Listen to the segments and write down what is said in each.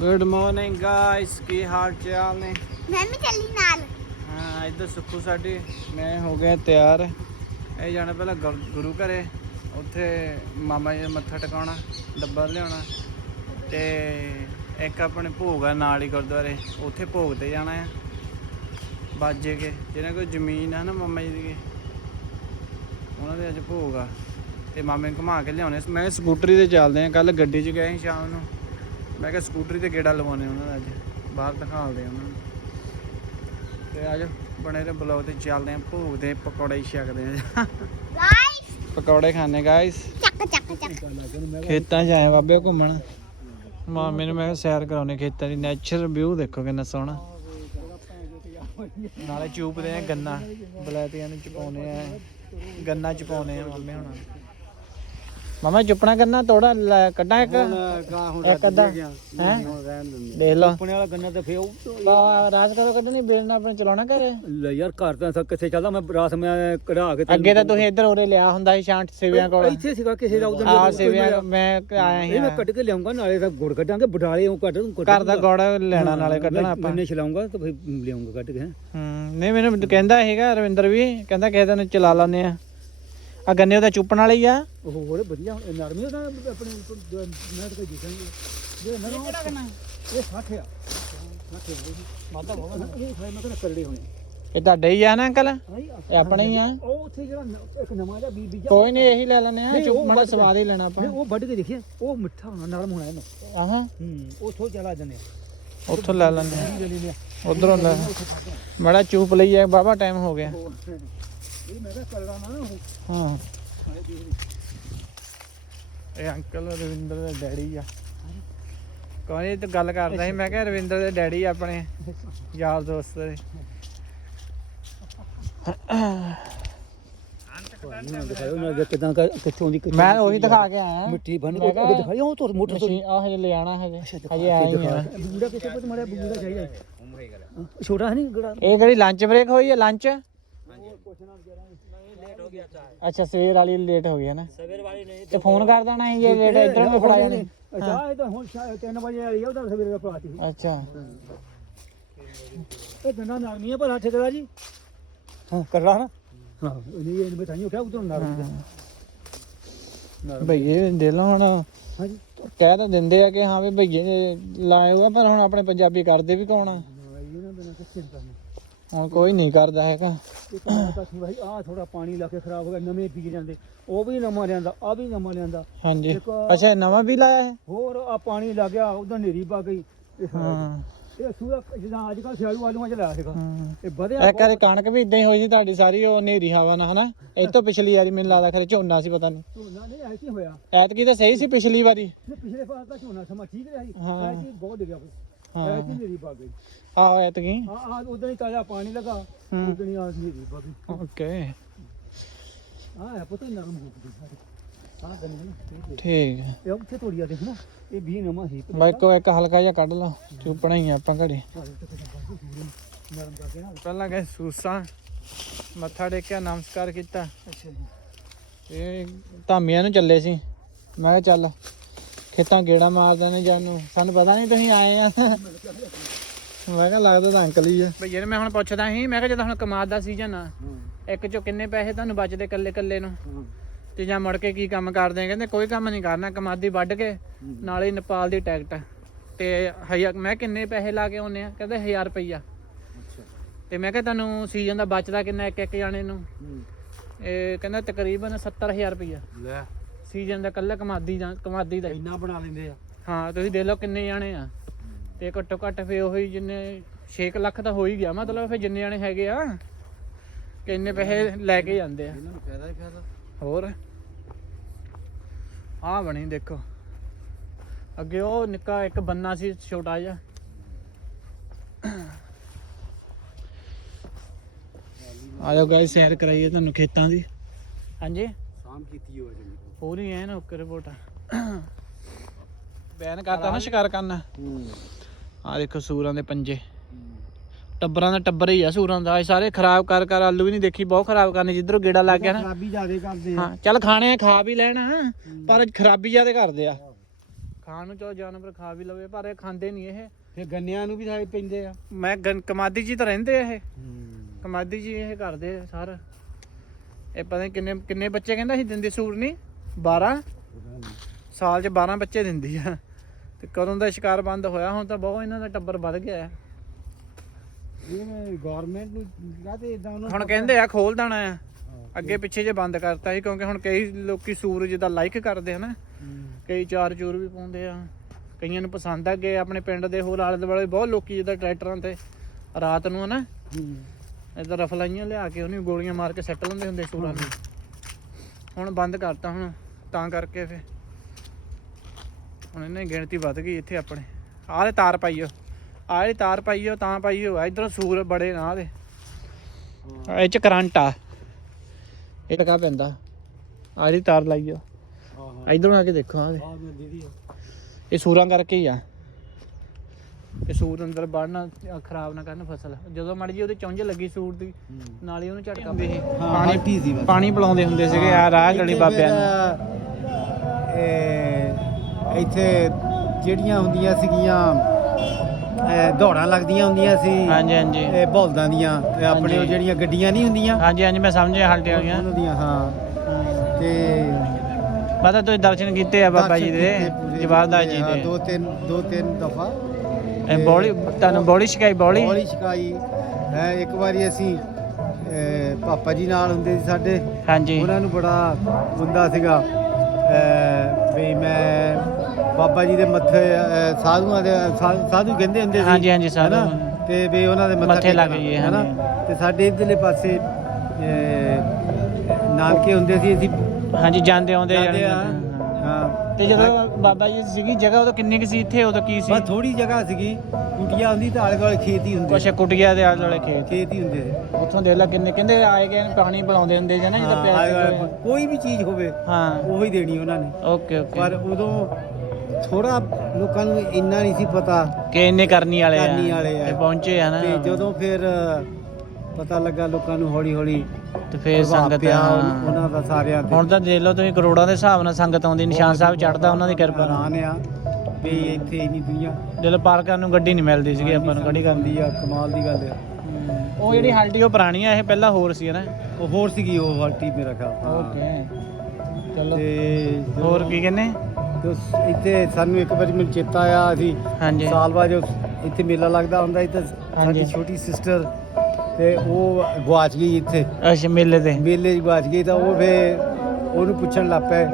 Good morning guys ਕੀ ਹਾਲ ਚਾਲ ਨੇ? ਮੈਂ ਵੀ ਚੱਲੀ ਨਾਲ। ਹਾਂ ਇੱਧਰ ਸੁੱਖੂ ਸਾਡੇ ਮੈਂ ਹੋ ਗਿਆ ਤਿਆਰ। ਇਹ ਜਾਣਾ ਪਹਿਲਾਂ ਗੁਰ- ਗੁਰੂ ਘਰੇ। ਉੱਥੇ ਮਾਮਾ ਜੀ ਦਾ ਮੱਥਾ ਟਿਕਾਉਣਾ ਡੱਬਾ ਲਿਆਉਣਾ। ਤੇ ਇੱਕ ਆਪਣੇ ਭੋਗ ਆ ਨਾਲ ਹੀ ਗੁਰਦੁਆਰੇ। ਉੱਥੇ ਭੋਗ ਤੇ ਜਾਣਾ ਆ। ਬਾਜੇ ਕੇ ਜਿਹਨਾਂ ਕੋਲ ਜ਼ਮੀਨ ਆ ਨਾ ਮਾਮਾ ਜੀ ਦੀ। ਉਹਨਾਂ ਦੇ ਅੱਜ ਭੋਗ ਆ। ਤੇ ਮਾਮੇ ਨੂੰ ਘੁਮਾ ਕੇ ਲਿਆਉਣੇ। ਮੈਂ ਸਕੂਟਰੀ ਤੇ ਚੱਲਦੇ ਆ। ਕੱਲ ਗੱਡੀ 'ਚ ਗਏ ਸੀ ਸ਼ਾਮ ਨੂੰ। ਮੈਂ ਕਿਹਾ ਸਕੂਟਰੀ ਤੇ ਗੇੜਾ ਲਵਾਉਣੇ ਉਹਨਾਂ ਦਾ ਅੱਜ। ਬਾਹਰ ਦਿਖਾਉਂਦੇ ਉਹਨਾਂ ਨੂੰ। ਤੇ ਆਜੋ ਬਣੇ ਰਹੇ ਬਲੌਗ ਤੇ ਚੱਲਦੇ ਆਂ ਭੋਗ ਦੇ ਪਕੌੜੇ ਛਕਦੇ ਆਂ। ਗਾਇਸ ਪਕੌੜੇ ਖਾਣੇ ਗਾਇਸ ਚੱਕ ਚੱਕ ਚੱਕ। ਖੇਤਾਂ 'ਚ ਆਏ ਬਾਬੇ ਘੁੰਮਣ। ਮਾਮੇ ਨੂੰ ਮੈਂ ਕਿਹਾ ਸੈਰ ਕਰਾਉਣੇ ਖੇਤਾਂ ਦੀ ਨੈਚੁਰਲ ਵਿਊ ਦੇਖੋ ਕਿੰਨਾ ਸੋਹਣਾ। ਨਾਲੇ ਚੂਪਦੇ ਆ ਗੰਨਾ ਬਲੈਤੀਆਂ ਨੂੰ ਚਪਾਉਨੇ ਆ ਗੰਨਾ ਚਪਾਉਨੇ ਆ ਮਾਮੇ ਹੁਣ ਮਾਮਾ ਚੁੱਪਣਾ ਕਰਨਾ ਤੋੜਾ ਕੱਢਾਂ ਇੱਕ? ਇੱਕ ਅੱਧਾ। ਹੈ ਦੇਖ ਲਓ। ਆਪਣੇ ਵਾਲਾ ਗੰਨਾ ਤੇ ਫੇਉ ਰਾਜ ਕਦੋਂ ਕੱਢਣੀ? ਬੇਲ ਆਪਣਾ ਚਲਾਉਣਾ ਘਰ? ਲੈ ਯਾਰ ਘਰ ਤਾਂ ਸਭ ਕਿੱਥੇ ਚੱਲਦਾ? ਮੈਂ ਰਾਤ ਮੈਂ ਕਢਾ ਕੇ ਅੱਗੇ ਤਾਂ ਤੁਸੀਂ ਇੱਧਰ ਉਰੇ ਲਿਆ ਹੁੰਦਾ ਸੀ ਸ਼ਾਂਟ ਸਿਵਿਆਂ ਕੋਲ। ਇੱਥੇ ਸੀਗਾ ਕਿਸੇ ਦਾ ਉਧਰ ਆ ਸਿਵਿਆਂ ਮੈਂ ਆਇਆ ਇਹ ਮੈਂ ਸੀ ਕੱਢ ਕੇ ਲਿਆਉਂਗਾ ਨਾਲੇ ਤਾਂ ਗੁੜ ਕੱਢਾਂਗੇ ਬਡਾਲੇ ਉਹ ਕੱਢ ਘਰ ਦਾ ਗੋੜਾ ਲੈਣਾ ਨਾਲੇ ਕੱਢਣਾ ਆਪਾਂ। ਮੈਨੇ ਛਲਾਉਂਗਾ ਤਾਂ ਫਿਰ ਲਿਆਉਂਗਾ ਕੱਢ ਕੇ ਹੈਂ। ਹੂੰ ਨਹੀਂ ਮੈਨੂੰ ਕਹਿੰਦਾ ਹੈਗਾ ਰਵਿੰਦਰ ਵੀ ਕਹਿੰਦਾ ਕਿਸੇ ਦਿਨ ਚਲਾ ਲਾਨੇ ਆ। ਆ ਗੰਨੇ ਉਹਦਾ ਚੁੱਪਣ ਵਾਲੇ ਹੀ ਆ। ਉਹ ਹੋਰ ਵਧੀਆ ਹੁਣ ਨਰਮੀ ਉਹਦਾ ਆਪਣੇ ਮਿਹਨਤ ਕੋਈ ਜਿਸਾਂਗੇ ਜੇ ਨਰਮ ਕਿਹੜਾ ਕਰਨਾ ਇਹ 60 ਆ। 60 ਮਾਤਾ ਭਵਨ ਇਹ ਫਿਰ ਮੈਂ ਕਹਿੰਦਾ ਕਰੜੇ ਹੋਣੇ। ਇਹ ਤੁਹਾਡੇ ਹੀ ਆ ਨਾ ਅੰਕਲ? ਇਹ ਆਪਣੇ ਹੀ ਆ। ਉਹ ਉੱਥੇ ਜਿਹੜਾ ਨ- ਇੱਕ ਨਵਾਂ ਜਿਹਾ ਬੀਜ ਬੀਜਾ ਕੋਈ ਨਹੀਂ ਇਹੀ ਲੈ ਲੈਨੇ ਆ। ਨਹੀਂ, ਚੁੱਪ ਉਹ ਮਾੜਾ ਵੱਢ ਸਵਾਦ ਹੀ ਲੈਣਾ ਆਪਾਂ। ਉਹ ਵੱਢ ਕੇ ਦੇਖੀਏ। ਉਹ ਮਿੱਠਾ ਹੋਣਾ ਨਰਮ ਹੋਣਾ ਇਹਨੂੰ। ਆਹਾਂ। ਹੂੰ ਉੱਥੋਂ ਚਲਾ ਜੰਨੇ ਆ। ਉੱਥੋਂ ਲੈ ਲੈਨੇ ਆ। ਨੇ ਉਧਰੋਂ ਲੈ। ਮਾੜਾ ਚੂਪ ਲਈ ਆ ਬਾਬਾ ਟਾਈਮ ਹੋ ਗਿਆ। ਇਹ ਮੈਂ ਕਿਹਾ ਕਰੜਾ ਨਾ ਉਹ। ਹਾਂ। ਇਹ ਅੰਕਲ ਰਵਿੰਦਰ ਦੇ ਡੈਡੀ ਆ। ਕੋਈ ਤੇ ਗੱਲ ਕਰਦਾ ਸੀ ਮੈਂ ਕਿਹਾ ਰਵਿੰਦਰ ਦੇ ਡੈਡੀ ਆਪਣੇ ਯਾਰ ਦੋਸਤ ਦੇ। ਕਿਦਾਂ ਕਿੱਥੋਂ ਮੈਂ ਉਹੀ ਦਿਖਾ ਕੇ ਆਇਆ। ਮਿੱਟੀ ਬਣ ਕੇ ਦਿਖਾਈ ਉਹ ਤੋਂ ਮੋਟਰ ਤੋਂ ਆ ਹਜੇ ਲੈ ਆਣਾ ਹਜੇ। ਹਜੇ ਆਇਆ ਹੀ ਆ ਬੂੜਾ ਕਿਸੇ ਕੋਲ ਮਾਰਿਆ ਬੂੜਾ ਚਾਹੀਦਾ। ਛੋਟਾ ਹੈ ਨਹੀਂ ਗੜਾ? ਇਹ ਕਿਹੜੀ ਲੰਚ ਬ੍ਰੇਕ ਹੋਈ ਹੈ ਲੰਚ ਅੱਛਾ ਸਵੇਰ ਵਾਲੀ ਲੇਟ ਹੋ ਗਈ ਹੈ ਨਾ? ਸਵੇਰ ਵਾਲੀ ਨਹੀਂ ਤੇ ਫੋਨ ਕਰ ਦੇਣਾ ਜੇ ਲੇਟ ਇਧਰ ਮੈਂ ਫੜਾ ਜਾਣੀ ਅੱਛਾ ਇਹ ਤਾਂ ਹੁਣ 3 ਵਜੇ ਵਾਲੀ ਆ ਉਹਦਾ ਸਵੇਰੇ ਦਾ ਪਲਾਤੀ ਅੱਛਾ। ਇਹ ਗੰਨਾ ਨਰਮੀ ਹੈ ਭਲਾ ਠੇਕੇਦਾਰ ਜੀ? ਹਾਂ ਕਰ ਰਹਾ ਨਾ। ਹਾਂ ਨਹੀਂ ਇਹ ਬਤਾਈਓ ਕਿਆ ਉਧਰ ਨਰਮ ਭਈਏ ਦੇ ਲਓ ਹੁਣ ਹਾਂਜੀ। ਕਹਿ ਤਾਂ ਦਿੰਦੇ ਆ ਕਿ ਹਾਂ ਵੀ ਭਈਏ ਨੇ ਲਾਏ ਪਰ ਹੁਣ ਆਪਣੇ ਪੰਜਾਬੀ ਕਰਦੇ ਵੀ ਕੌਣ ਆ? ਇਹਨਾਂ ਬਿਨਾਂ ਕਿੱਥੇ ਕਰਨਾ ਹੁਣ ਕੋਈ ਨਹੀਂ ਕਰਦਾ ਹੈਗਾ। ਇਹ ਤਾਂ ਮੈਂ ਤਾਂ ਸੀ ਭਾਈ ਆ ਥੋੜਾ ਪਾਣੀ ਲਾ ਕੇ ਖਰਾਬ ਹੋ ਗਿਆ ਨਵੇਂ ਪੀ ਜਾਂਦੇ। ਉਹ ਵੀ ਨਵਾਂ ਲਿਆਂਦਾ ਆ ਵੀ ਨਵਾਂ ਲਿਆਂਦਾ। ਹਾਂਜੀ। ਇੱਕ ਅੱਛਾ ਇਹ ਨਵਾਂ ਵੀ ਲਾਇਆ ਹੈ ਹੋਰ ਆ ਪਾਣੀ ਲੱਗ ਗਿਆ ਉਧਰ ਨੇਰੀ ਪਾ ਗਈ। ਇਹ ਸਾਰਾ ਹਾਂ। ਇਹ ਜਿੱਦਾਂ ਅੱਜ ਕੱਲ ਸਿਆਲੂ ਆਲੂਆਂ ਚ ਲਾਇਆ ਸੀਗਾ। ਹਾਂ। ਇਹ ਵਧਿਆ ਇੱਕ ਵਾਰੀ ਕਣਕ ਵੀ ਇਦਾਂ ਹੀ ਹੋਈ ਸੀ ਤੁਹਾਡੀ ਸਾਰੀ ਉਹ ਨੇਰੀ ਹਵਾ ਨਾਲ ਹਨਾ? ਇਹ ਤੋਂ ਪਿਛਲੀ ਵਾਰੀ ਮੈਨੂੰ ਲੱਗਦਾ ਖਰੇ ਝੋਨਾ ਸੀ ਪਤਾ ਨਹੀਂ। ਝੋਨਾ ਨਹੀਂ ਐਸੀ ਹੋਇਆ। ਐਤਕੀ ਤਾਂ ਸਹੀ ਸੀ ਪਿਛਲੀ ਵਾਰੀ। ਇਹ ਪਿਛਲੇ ਵਾਰ ਤਾਂ ਝੋਨਾ ਸਮਾਂ ਠੀਕ ਰਿਹਾ ਸੀ। ਹਾਂ। ਐਸੀ ਬਹੁਤ ਡਿੱਗਿਆ। ਹਾਂ। ਨੇਰੀ ਪਾ ਗਈ ਆਹੋ ਹਾਂ ਆ ਉਧਰ ਹੀ ਤਾਜ਼ਾ ਪਾਣੀ ਲਗਾ। ਹੂੰ। ਉਧਰ ਹੀ ਆ ਨੇਰੀ ਪਾ ਗਈ ਓਕੇ। ਆ ਹੈ ਪਤਾ ਨਰਮ ਹੋ ਗਈ ਸਾਰੇ। ਆ ਗੰਨੇ ਨਾ ਠੀਕ ਹੈ। ਇਹ ਉੱਥੇ ਤੋੜੀਆ ਦੇਖ ਨਾ ਇਹ ਵੀ ਨਵਾਂ ਸੀ ਬਾਈ ਕੋ ਇੱਕ ਹਲਕਾ ਜਿਹਾ ਕੱਢ ਲਓ ਚੁੱਪਣਾ ਹੀ ਆ ਆਪਾਂ ਘੜੀ ਨਰਮ ਕਰਕੇ ਨਾ। ਪਹਿਲਾਂ ਗਏ ਸੂਸਾਂ ਮੱਥਾ ਟੇਕਿਆ ਨਮਸਕਾਰ ਕੀਤਾ। ਅੱਛਾ ਜੀ। ਇਹ ਧਾਮੀਆਂ ਨੂੰ ਚੱਲੇ ਸੀ। ਮੈਂ ਕਿਹਾ ਚੱਲ ਖੇਤਾਂ ਗੇੜਾ ਮਾਰਦੇ ਨੇ ਜਾਨੂੰ। ਸਾਨੂੰ ਪਤਾ ਨਹੀਂ ਤੁਸੀਂ ਆਏ ਆ। ਮੈਂ ਕਿਹਾ ਲੱਗਦਾ ਤਾਂ ਅੰਕਲ ਹੀ ਆ। ਭਈਏ ਨੇ ਮੈਂ ਹੁਣ ਪੁੱਛਦਾ ਸੀ ਮੈਂ ਕਿਹਾ ਜਦੋਂ ਹੁਣ ਕਮਾਦ ਦਾ ਸੀਜ਼ਨ ਆ ਇੱਕ ਚੋਂ ਕਿੰਨੇ ਪੈਸੇ ਤੁਹਾਨੂੰ ਬਚਦੇ ਕੱਲੇ ਕੱਲੇ ਨੂੰ? ਤੇ ਜਾਂ ਮੁੜ ਕੇ ਕੀ ਕੰਮ ਕਰਦੇ ਆ? ਕਹਿੰਦੇ ਕੋਈ ਕੰਮ ਨਹੀਂ ਕਰਨਾ ਕਮਾਦੀ ਵੱਢ ਕੇ ਨਾਲੇ ਹੀ ਨੇਪਾਲ ਦੀ ਟਿਕਟ। ਤੇ ਹਜ਼ਾਰ ਮੈਂ ਕਿੰਨੇ ਪੈਸੇ ਲਾ ਕੇ ਆਉਨੇ ਆ? ਕਹਿੰਦੇ 1000 ਰੁਪਈਆ। ਤੇ ਮੈਂ ਕਿਹਾ ਤੁਹਾਨੂੰ ਸੀਜ਼ਨ ਦਾ ਬਚਦਾ ਕਿੰਨਾ ਇੱਕ ਇੱਕ ਜਾਣੇ ਨੂੰ? ਇਹ ਕਹਿੰਦਾ ਤਕਰੀਬਨ 70000 ਰੁਪਈਆ। ਲੈ। ਸੀਜ਼ਨ ਦਾ ਕੱਲਾ ਕਮਾਦੀ ਦਾ ਕਮਾਦੀ ਦਾ ਹੀ। ਇੰਨਾ ਬਣਾ ਲੈਂਦੇ ਆ। ਹਾਂ ਤੁਸੀਂ ਦੇਖ ਲਓ ਕਿੰਨੇ ਜਾਣੇ ਆ। ਤੇ ਘੱਟੋ ਘੱਟ ਫੇ ਉਹੀ ਜਿੰਨੇ 6 ਲੱਖ ਤਾਂ ਹੋ ਹੀ ਗਿਆ। ਮਤਲਬ ਫੇ ਜਿੰਨੇ ਜਾਣੇ ਹੈਗੇ ਆ ਕਿ ਇੰਨੇ ਪੈਸੇ ਲੈ ਕੇ ਜਾਂਦੇ ਆ। ਇਹਨਾਂ ਨੂੰ ਫਾਇਦਾ ਹੀ ਫਾਇਦਾ। ਹੋਰ? ਆ ਬਣੀ ਦੇਖੋ। ਅੱਗੇ ਉਹ ਨਿੱਕਾ ਇੱਕ ਬੰਨਾ ਸੀ ਛੋਟਾ ਜਿਹਾ। ਆ ਜਾਓ ਗਾਇਸ ਸੈਰ ਕਰਾਈਏ ਤੁਹਾਨੂੰ ਖੇਤਾਂ ਦੀ। ਹਾਂਜੀ। ਸ਼ਾਮ ਕੀਤੀ ਹੋ ਜੰਗੀ ਪੂਰੀ ਐਨ ਓਕੇ ਰਿਪੋਰਟ ਬੈਨ ਕਰਤਾ ਨਾ ਸ਼ਿਕਾਰ ਕਰਨਾ। ਆ ਦੇਖੋ ਸੂਰਾਂ ਦੇ ਪੰਜੇ। ਟੱਬਰਾਂ ਦਾ ਟੱਬਰ ਹੀ ਆ ਸੂਰਾਂ ਦਾ। ਇਹ ਸਾਰੇ ਖਰਾਬ ਕਰ ਕਰ ਆਲੂ ਵੀ ਨਹੀਂ ਦੇਖੀ ਬਹੁਤ ਖਰਾਬ ਕਰਨੇ। ਜਿੱਧਰੋਂ ਗੇੜਾ ਲੱਗ ਗਿਆ ਨਾ। ਖਰਾਬੀ ਜ਼ਿਆਦੇ ਕਰਦੇ ਆ। ਹਾਂ ਚੱਲ ਖਾਣੇ ਆ ਖਾ ਵੀ ਲੈਣ ਪਰ ਖਰਾਬੀ ਜ਼ਿਆਦਾ ਕਰਦੇ ਆ। ਖਾਣ ਨੂੰ ਚਲੋ ਜਾਨਵਰ ਖਾ ਵੀ ਲਵੇ ਪਰ ਇਹ ਖਾਂਦੇ ਨਹੀਂ ਇਹ। ਫਿਰ ਗੰਨਿਆਂ ਨੂੰ ਵੀ ਸਾਰੇ ਪੈਂਦੇ ਆ। ਮੈਂ ਗਨ- ਕਮਾਦੀ ਜੀ ਤਾਂ ਰਹਿੰਦੇ ਇਹ। ਕਮਾਦੀ ਜੀ ਇਹ ਕਰਦੇ ਆ ਸਾਰਾ। ਇਹ ਪਤਾ ਨਹੀਂ ਕਿੰਨੇ ਕਿੰਨੇ ਬੱਚੇ ਕਹਿੰਦਾ ਸੀ ਦਿੰਦੀ ਸੂਰ ਨਹੀਂ 12 ਸਾਲ 'ਚ 12 ਬੱਚੇ ਦਿੰਦੀ ਆ। ਤੇ ਕਦੋਂ ਦਾ ਸ਼ਿਕਾਰ ਬੰਦ ਹੋਇਆ? ਹੁਣ ਤਾਂ ਬਹੁਤ ਇਹਨਾਂ ਦਾ ਟੱਬਰ ਵੱਧ ਗਿਆ ਹੈ। ਇਹ ਗਵਰਨਮੈਂਟ ਨੂੰ ਕਹਤੇ ਇਦਾਂ ਉਹਨਾਂ ਹੁਣ ਕਹਿੰਦੇ ਆ ਖੋਲ ਦੇਣਾ ਆ। ਅੱਗੇ ਪਿੱਛੇ ਜੇ ਬੰਦ ਕਰਤਾ ਸੀ ਕਿਉਂਕਿ ਹੁਣ ਕਈ ਲੋਕੀ ਸੂਰਜ ਦਾ ਲਾਈਕ ਕਰਦੇ ਹਨਾ। ਕਈ ਚਾਰ ਚੂਰ ਵੀ ਪਾਉਂਦੇ ਆ। ਕਈਆਂ ਨੂੰ ਪਸੰਦ ਆ ਗਏ ਆਪਣੇ ਪਿੰਡ ਦੇ ਹੋਰ ਆਲੇ ਦੁਆਲੇ ਬਹੁਤ ਲੋਕੀ ਜਿੱਦਾਂ ਟਰੈਕਟਰਾਂ ਤੇ ਰਾਤ ਨੂੰ ਹਨਾ। ਇਧਰ ਰਫਲਾਈਆਂ ਲਿਆ ਕੇ ਉਹਨੂੰ ਗੋਲੀਆਂ ਮਾਰ ਕੇ ਸੱਟ ਲੈਂਦੇ ਹੁੰਦੇ ਸੂਰਾਂ ਨੂੰ। ਹੁਣ ਬੰਦ ਕਰਤਾ ਹੁਣ। ਤਾਂ ਕਰਕੇ ਫੇ ਹੁਣ ਇਹਨੇ ਗਿਣਤੀ ਵੱਧ ਗਈ ਇੱਥੇ ਆਪਣੇ। ਆਹ ਦੇ ਤਾਰ ਪਾਈਓ। ਆਹ ਜਿਹੜੀ ਤਾਰ ਪਾਈਓ ਤਾਂ ਪਾਈਓ। ਆ ਇਧਰ ਸੂਰ ਬੜੇ ਨਾ ਦੇ। ਇਹ ਚ ਕਰੰਟ ਆ। ਇਹ ਟਕਾ ਪੈਂਦਾ। ਆਹ ਜਿਹੜੀ ਤਾਰ ਲਾਈਓ। ਇਧਰੋਂ ਆ ਕੇ ਦੇਖੋ ਆਹ ਦੇ ਇਹ ਸੂਰਾਂ ਕਰਕੇ ਹੀ ਆ। ਇਹ ਸੂਰ ਅੰਦਰ ਵੜਨਾ ਖਰਾਬ ਨਾ ਕਰਨ ਫਸਲ। ਜਦੋਂ ਮੜ ਜੀ ਉਹਦੇ ਚੁੰਝ ਲੱਗੀ ਸੂਰ ਦੀ ਨਾਲ ਹੀ ਉਹਨੂੰ ਝਟਕਾ ਪੇ ਪਾਣੀ ਪਾਣੀ ਪਿਲਾਉਂਦੇ ਹੁੰਦੇ ਸੀਗੇ ਆ ਰਾਹ ਗਲੀ ਬਾਬਿਆਂ ਨੂੰ। ਇੱਥੇ ਜਿਹੜੀਆਂ ਹੁੰਦੀਆਂ ਸੀਗੀਆਂ ਦੌੜਾਂ ਲੱਗਦੀਆਂ ਹੁੰਦੀਆਂ ਸੀ ਹਾਂਜੀ ਹਾਂਜੀ। ਇਹ ਬਲਦਾਂ ਦੀਆਂ ਤੇ ਆਪਣੇ ਉਹ। ਜਿਹੜੀਆਂ ਗੱਡੀਆਂ ਨਹੀਂ ਹੁੰਦੀਆਂ? ਹਾਂਜੀ ਹਾਂਜੀ ਮੈਂ ਸਮਝਿਆ ਹਲਟੇ ਵਾਲੀਆਂ ਉਹਨਾਂ ਦੀਆਂ ਹਾਂ। ਤੇ ਪਤਾ ਤੁਸੀਂ ਦਰਸ਼ਨ ਕੀਤੇ ਆ ਬਾਬਾ ਜੀ ਦੇ ਜਵਾਬਦਾਰ ਜੀ ਦੇ। ਦੋ ਤਿੰਨ ਦੋ ਤਿੰਨ ਦਫਾ। ਇਹ ਬੋਲੀ ਤੁਹਾਨੂੰ ਬੋਲੀ ਸ਼ਿਕਾਈ ਬੋਲੀ? ਬੋਲੀ ਛਕਾਈ ਹੈ ਇੱਕ ਵਾਰੀ ਅਸੀਂ ਪਾਪਾ ਜੀ ਨਾਲ ਹੁੰਦੇ ਸੀ ਸਾਡੇ। ਹਾਂਜੀ। ਉਹਨਾਂ ਨੂੰ ਬੜਾ ਹੁੰਦਾ ਸੀਗਾ। ਵੀ ਮੈਂ ਬਾਬਾ ਜੀ ਦੇ ਮੱਥੇ ਅਹ, ਸਾਧੂਆਂ ਦੇ ਸਾ- ਸਾਧੂ ਕਹਿੰਦੇ ਹੁੰਦੇ ਸੀ ਹਾਂਜੀ, ਹਾਂਜੀ, ਸਾਧੂ। ਹੈਨਾ? ਤੇ ਵੀ ਉਹਨਾਂ ਦੇ ਮੱਥਾ ਲੱਗ ਟੇਕਣਾ, ਜਾਈਏ, ਹੈਨਾ? ਤੇ ਸਾਡੇ ਇਧਰਲੇ ਪਾਸੇ ਅਹ, ਨਾਨਕੇ ਹੁੰਦੇ ਸੀ ਅਸੀਂ ਹਾਂਜੀ ਜਾਂਦੇ ਆਉਂਦੇ ਜਾਂਦੇ ਆ ਤੇ ਜਦੋਂ ਬਾਬਾ ਜੀ ਸੀਗੀ ਜਗ੍ਹਾ ਉਦੋਂ ਕਿੰਨੀ ਕੁ ਸੀ ਇੱਥੇ? ਉਦੋਂ ਕੀ ਸੀ? ਬਸ ਥੋੜੀ ਜਗ੍ਹਾ ਸੀਗੀ। ਕੁਟੀਆ ਹੁੰਦੀ ਤਾਂ ਆਲੇ ਦੁਆਲੇ ਖੇਤ ਹੀ ਹੁੰਦੇ। ਕੁਛ ਕੁਟੀਆ ਦੇ ਆਲੇ ਦੁਆਲੇ ਖੇਤ। ਖੇਤ ਹੀ ਹੁੰਦੇ ਉੱਥੋਂ ਦੇਖ ਲੈ ਕਿੰਨੇ ਕਹਿੰਦੇ ਆਏ ਗਏ ਨੇ ਪਾਣੀ ਪਿਲਾਉਂਦੇ ਹੁੰਦੇ ਜਾਂ ਨਾ ਜਦੋਂ ਹਾਂ, ਪਿਆਸ ਆਲੇ ਦੁਆਲੇ ਲੱਗੇ। ਕੋਈ ਵੀ ਚੀਜ਼ ਹੋਵੇ ਹਾਂ। ਉਹੀ ਦੇਣੀ ਉਹਨਾਂ ਨੇ। Okay okay. ਪਰ ਉਦੋਂ ਥੋੜਾ ਲੋਕਾਂ ਨੂੰ ਇੰਨਾ ਨਹੀਂ ਸੀ ਪਤਾ ਕਿ ਇੰਨੇ ਕਰਨੀ ਵਾਲੇ ਆ ਕਰਨੀ ਵਾਲੇ ਆ। ਤੇ ਪਹੁੰਚੇ ਆ ਨਾ। ਤੇ ਜਦੋਂ ਫਿਰ ਪਤਾ ਲੱਗਾ ਲੋਕਾਂ ਨੂੰ ਹੌਲੀ ਹੌਲੀ ਤੇ ਫੇਰ ਪ੍ਰਭਾਵ ਸੰਗਤ ਪਿਆ ਹਾਂ। ਉਹਨਾਂ ਦਾ ਸਾਰਿਆਂ ਤੇ। ਹੁਣ ਤਾਂ ਦੇਖ ਲਓ ਤੁਸੀਂ ਕਰੋੜਾਂ ਦੇ ਹਿਸਾਬ ਨਾਲ ਸੰਗਤ ਆਉਂਦੀ ਨਿਸ਼ਾਨ ਸਾਹਿਬ ਚੜਦਾ ਉਹਨਾਂ ਦੀ ਕਿਰਪਾ ਨਾਲ। ਹੈਰਾਨ ਆ ਵੀ ਇੱਥੇ ਇੰਨੀ ਦੁਨੀਆ ਜਦੋਂ ਪਾਰ ਕਰਨ ਨੂੰ ਗੱਡੀ ਨਹੀਂ ਮਿਲਦੀ ਸੀਗੀ ਆਪਾਂ ਨੂੰ ਖੜੀ ਕਰਨ। ਦੀ ਆ ਕਮਾਲ ਦੀ ਗੱਲ ਆ। ਉਹ ਜਿਹੜੀ ਹਾਲਟੀ ਉਹ ਪੁਰਾਣੀ ਆ ਇਹ ਪਹਿਲਾਂ ਹੋਰ ਸੀ ਨਾ। ਉਹ ਹੋਰ ਸੀਗੀ ਉਹ ਹਲਟੀ ਮੇਰਾ ਖਿਆਲ ਹਾਂ। ਓਕੇ ਚਲੋ। ਤੇ ਜਦੋਂ- ਹੋਰ ਕੀ ਕਹਿੰਨੇ ਤੇ ਉਸ- ਇੱਥੇ ਸਾਨੂੰ ਇੱਕ ਵਾਰੀ ਮੈਨੂੰ ਚੇਤਾ ਆਇਆ ਅਸੀਂ ਹਾਂਜੀ। ਸਾਲ ਬਾਅਦ ਜੋ ਇੱਥੇ ਮੇਲਾ ਲੱਗਦਾ ਹੁੰਦਾ ਇੱਥੇ ਸਾਡੀ ਹਾਂਜੀ। ਛੋਟੀ ਸਿਸਟਰ ਤੇ ਉਹ ਗਵਾਚ ਗਈ ਇੱਥੇ। ਅੱਛਾ ਮੇਲੇ ਤੇ। ਮੇਲੇ 'ਚ ਗਵਾਚ ਗਈ ਤਾਂ ਉਹ ਫੇ ਉਹਨੂੰ ਪੁੱਛਣ ਲੱਗ ਪਏ।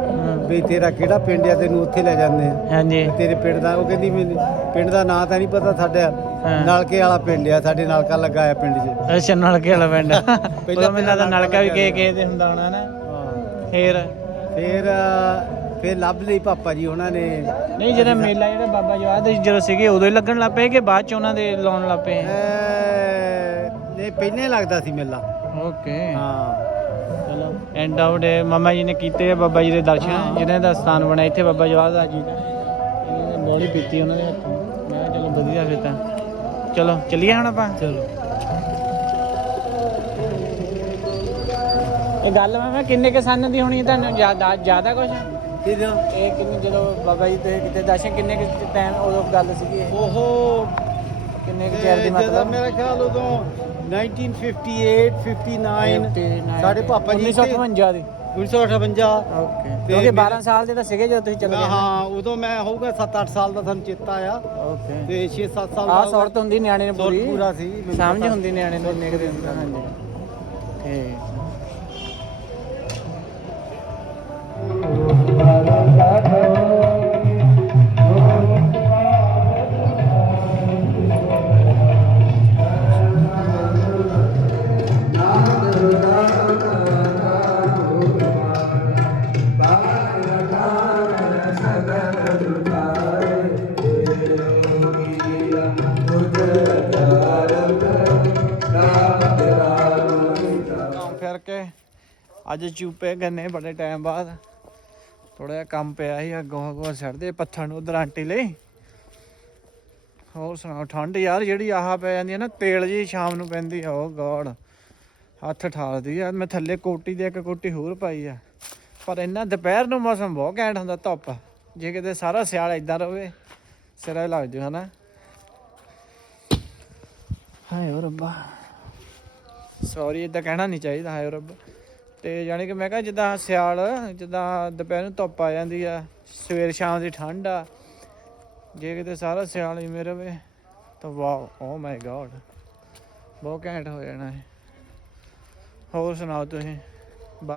ਵੀ ਤੇਰਾ ਕਿਹੜਾ ਪਿੰਡ ਆ ਤੈਨੂੰ ਉੱਥੇ ਲੈ ਜਾਂਦੇ ਆ। ਹਾਂਜੀ। ਤੇਰੇ ਪਿੰਡ ਦਾ ਉਹ ਕਹਿੰਦੀ ਮੈਨੂੰ ਪਿੰਡ ਦਾ ਨਾਂ ਤਾਂ ਨਹੀਂ ਪਤਾ ਸਾਡਾ। ਨਲਕੇ ਵਾਲਾ ਪਿੰਡ ਆ ਸਾਡੇ ਨਲਕਾ ਲੱਗਾ ਆ ਪਿੰਡ 'ਚ। ਅੱਛਾ ਨਲਕੇ ਵਾਲਾ ਪਿੰਡ। ਉਹਦਾ ਮੈਨੂੰ ਲੱਗਦਾ ਨਲਕਾ ਵੀ ਕੇ ਕੇ ਦੇ ਹੁੰਦਾ ਹੋਣਾ ਨਾ। ਫੇਰ? ਫਿਰ ਫਿਰ ਲੱਭ ਲਈ ਪਾਪਾ ਜੀ ਉਹਨਾਂ ਨੇ। ਨਹੀਂ ਜਿਹੜਾ ਮੇਲਾ ਜਿਹੜਾ ਬਾਬਾ ਜਵਾਦ ਜਦੋਂ ਸੀਗੇ ਉਦੋਂ ਹੀ ਲੱਗਣ ਲੱਗ ਪਏ ਕਿ ਬਾਅਦ ਚ ਉਹਨਾਂ ਦੇ ਲਾਉਣ ਲੱਗ ਪਏ? ਨਹੀਂ ਪਹਿਲਾਂ ਲੱਗਦਾ ਸੀ ਮੇਲਾ। ਓਕੇ ਹਾਂ। ਚਲੋ ਐਂਡ ਆਊਟ ਮਾਮਾ ਜੀ ਨੇ ਕੀਤੇ ਆ ਬਾਬਾ ਜੀ ਦੇ ਦਰਸ਼ਨ। ਜਿਨ੍ਹਾਂ ਦਾ ਸਥਾਨ ਬਣਿਆ ਇੱਥੇ ਬਾਬਾ ਜਵਾਹਰ ਜੀ ਨੇ ਇਹਨਾਂ ਨੇ ਬੋਲੀ ਪੀਤੀ ਉਹਨਾਂ ਦੇ ਹੱਥੋਂ। ਮੈਂ ਕਿਹਾ ਚਲੋ ਵਧੀਆ ਫਿਰ ਤਾਂ। ਚਲੋ ਚੱਲੀਏ ਹੁਣ ਆਪਾਂ? ਚਲੋ। ਇਹ ਗੱਲ ਮੈਂ ਕਿੰਨੇ ਕੇ ਸੰਨ ਦੀ ਹੋਣੀ ਤੁਹਾਨੂੰ? ਜ਼ਿਆਦਾ ਜ਼ਿਆਦਾ ਕੁਝ ਕਿਦੋਂ ਇਹ ਕਿੰਨੇ ਜਦੋਂ ਬਾਬਾ ਜੀ ਦੇ ਕਿਤੇ ਦਰਸ਼ਨ ਕਿੰਨੇ ਕੁ ਟਾਈਮ ਉਦੋਂ ਗੱਲ ਸੀਗੀ ਇਹ? ਕਿੰਨੇ ਕੁ ਚਿਰ ਦੀ ਮਤਲਬ? ਮੇਰਾ ਖਿਆਲ ਉਦੋਂ 1958 59 ਸਾਡੇ ਪਾਪਾ ਜੀ 1958 ਦੀ। 1958 ਓਕੇ ਤੇ ਕਿਉਂਕਿ ਮੇਰਾ- 12 ਸਾਲ ਦੇ ਤਾਂ ਸੀਗੇ ਜਦੋਂ ਤੁਸੀਂ ਚੱਲ ਗਏ ਹਾਂ ਉਦੋਂ ਮੈਂ ਹੋਊਗਾ 7-8 ਸਾਲ ਦਾ ਤੁਹਾਨੂੰ ਚੇਤਾ ਆ। ਓਕੇ ਤੇ 6-7 ਸਾਲ ਦਾ ਸੌਰਤ ਹੁੰਦੀ ਨਿਆਣੇ ਨੂੰ ਪੂਰੀ। ਪੂਰਾ ਸੀ, ਸਮਝ। ਹੁੰਦੀ ਨਿਆਣੇ ਨੂੰ ਇੰਨੇ ਕੁ ਦਿਨ ਦਾ ਹਾਂਜੀ। ਠੀਕ ਅੱਜ ਚੂਪੇ ਗੰਨੇ ਬੜੇ ਟਾਈਮ ਬਾਅਦ। ਥੋੜਾ ਜਿਹਾ ਕੰਮ ਪਿਆ ਸੀ, ਅੱਗੋਂ ਅੱਗੋਂ ਛੱਡਦੇ ਪੱਥਰ ਨੂੰ ਉਧਰ ਆਂਟੀ ਲਈ। ਹੋਰ ਸੁਣਾਓ, ਠੰਡ ਯਾਰ ਜਿਹੜੀ ਆਹ ਪੈ ਜਾਂਦੀ ਹੈ ਨਾ, ਤੇਲ ਜੀ ਸ਼ਾਮ ਨੂੰ ਪੈਂਦੀ ਆ, ਉਹ ਗੋਡ ਹੱਥ ਠਾਲਦੀ ਆ, ਮੈਂ ਥੱਲੇ ਕੋਟੀ ਦੇ ਇੱਕ ਕੋਟੀ ਹੋਰ ਪਾਈ ਆ। ਪਰ ਇੰਨਾ ਦੁਪਹਿਰ ਨੂੰ ਮੌਸਮ ਬਹੁਤ ਘੈਂਟ ਹੁੰਦਾ, ਧੁੱਪ। ਜੇ ਕਿਤੇ ਸਾਰਾ ਸਿਆਲ ਇਦਾਂ ਰਵੇ, ਸਿਰਾ ਲੱਗ ਜੂ, ਹਨਾ? ਹਾਏ ਰੱਬਾ। ਸੌਰੀ ਇਦਾਂ ਕਹਿਣਾ ਨਹੀਂ ਚਾਹੀਦਾ, ਹਾਏ ਰੱਬਾ। ਤੇ ਯਾਨੀ ਕਿ ਮੈਂ ਕਿਹਾ ਜਿੱਦਾਂ ਸਿਆਲ, ਜਿੱਦਾਂ ਦੁਪਹਿਰ ਨੂੰ ਧੁੱਪ ਆ ਜਾਂਦੀ ਆ, ਸਵੇਰ ਸ਼ਾਮ ਦੀ ਠੰਡ ਆ, ਜੇ ਕਿਤੇ ਸਾਰਾ ਸਿਆਲ ਹੀ ਮੇਰੇ ਰਵੇ, ਤਾਂ ਵਾਓ ਓ ਮਾਈ ਗॉड ਬਹੁਤ ਘੈਂਟ ਹੋ ਜਾਣਾ ਹੈ ਹੋਰ ਸੁਣਾਓ ਤੁਸੀਂ?